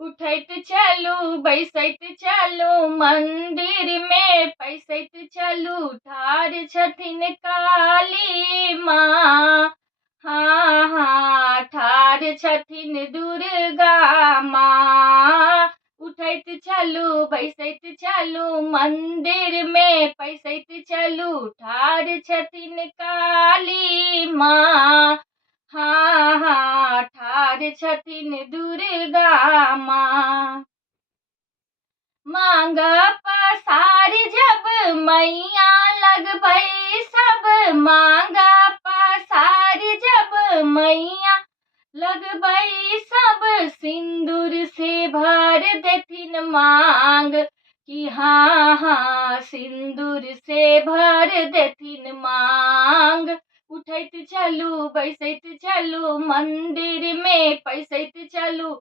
उठैत चलू बैसैत चलू मंदिर में पैसैत चलू ठाढ़ छथिन काली माँ। हाँ हाँ ठाढ़ छथिन दुर्गा माँ। उठैत चलू बैसैत चलू मंदिर में पैसैत चलू ठाढ़ छथिन काली माँ। हाँ हाँ ठाढ़ छथिन दुर्गा माँ। मांग पसार जब मैया लगबै सब, मांग पसार जब मैया लगबै सब, सिंदूर से भर देथिन मांग। कि हाँ हाँ सिंदूर से भर देथिन मांग। उठैत चलू बैसैत चलू मंदिर में पैसैत चलू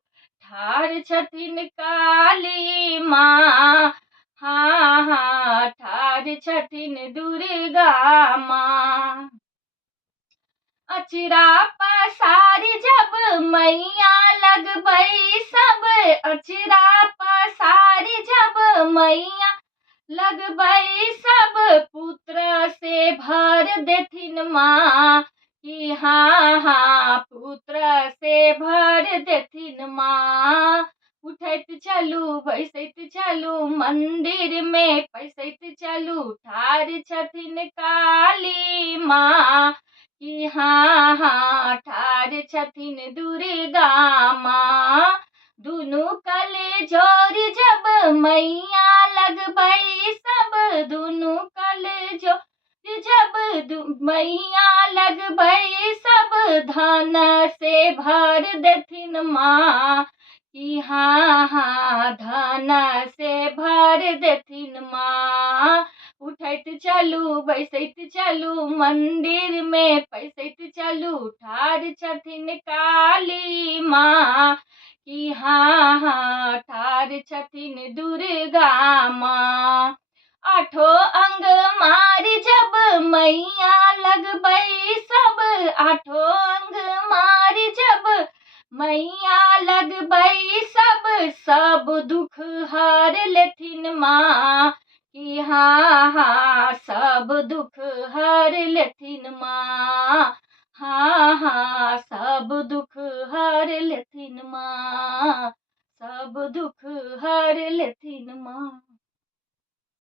ठाढ़ छथिन काली माँ। हाँ हाँ ठाढ़ छथिन दुर्गा माँ। अचरा पसार जब मैया लगबै सब, अचरा पसार जब मैया लगबै सब, पुत्र से भर देथिन माँ। कि हाँ हाँ पुत्र से भर देथिन माँ। उठैत चलू बैसैत चलू मंदिर में पैसैत चलू ठाढ़ छथिन काली माँ। कि हाँ हाँ ठाढ़ छथिन दुर्गा माँ। दुनू कले जोर जब मैया लगबै सब, दुनू कले जोर जब मैया लगबै सब, धन से भर देथिन माँ। कि हाँ हाँ धन से भर देथिन माँ। उठैत चलू बैसैत चलू मंदिर में पैसैत चलू ठाढ़ छथिन काली माँ। कि हाँ हाँ ठाढ़ छथिन दुर्गा माँ। आठो अंग मारी जब मैया लगबै सब, आठो अंग मारी जब मैया लगबै सब, सब दुख हर लेथिन माँ। कि हाँ हाँ सब दुख हर लेथिन माँ। हाँ हाँ सब दुख हर लेथिन माँ। सब दुख हर लेथिन माँ।